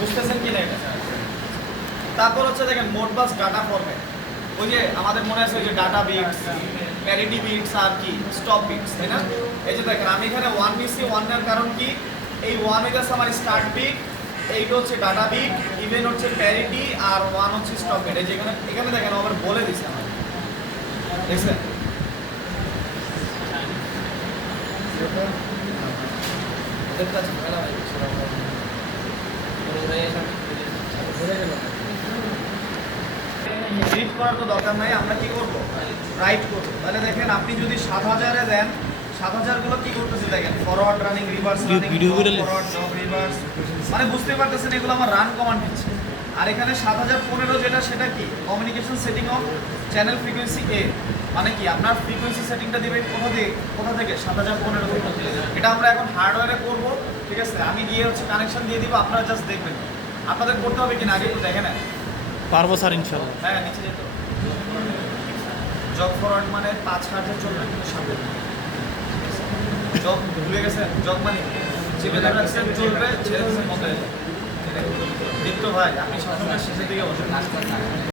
বুঝতেছেন কি না এটা? তারপর হচ্ছে দেখেন মোডবাস ডাটা ফরম্যাট। ওই যে আমাদের মনে আছে ওই যে ডাটা বিটস, প্যারিটি বিটস আর কি স্টপ বিটস, তাই না? এই যে দেখেন আমি এখানে 1 দিছি, 1 এর কারণ কি, এই 1 হইতাছে আমার স্টার্ট বিট, এইটা হচ্ছে ডাটা বিট, ইভেন হচ্ছে প্যারিটি, আর 1 হচ্ছে স্টপ বিট। এই যে এখানে দেখেন আবার বলে দিছে আমার, দেখছেন? ওদের কাছে মেলা ভাই রিড করার তো দরকার নাই, আমরা কি করব, রাইট করব। তাহলে দেখেন আপনি যদি 7000-এ দেন, 7000 গুলো কি করতেছে দেখেন, forward running, reverse running, forward জব রিভার্স, মানে বুঝতে পারতেছেন এগুলো আমার রান কমান্ড দিচ্ছে। আর এখানে 7015 যেটা, সেটা কি communication setting of channel frequency এ, মানে কি আপনার ফ্রিকোয়েন্সি সেটিংটা দিবেন কোথা থেকে 7015 থেকে। এটা আমরা এখন হার্ডওয়্যারে করব, ঠিক আছে? আমি গিয়ে হচ্ছে কানেকশন দিয়ে দিব, আপনারা জাস্ট দেখবেন। আপনাদের করতে হবে কিনা আগে একটু দেখে নেন। পারবো স্যার ইনশাল্লাহ। হ্যাঁ, নিচে যেত জব ফরওয়ার্ড মানে 5 কার্ডের চলবে, কিন্তু সামনে জব ভুলে গেছেন, জব মানে চেপে ধরে রাখছেন, চলবে, ছেড়ে দিচ্ছেন বন্ধ হয়ে যাবে। দীপ্ত ভাই, আপনি সবসময় শেষের দিকে বসেন।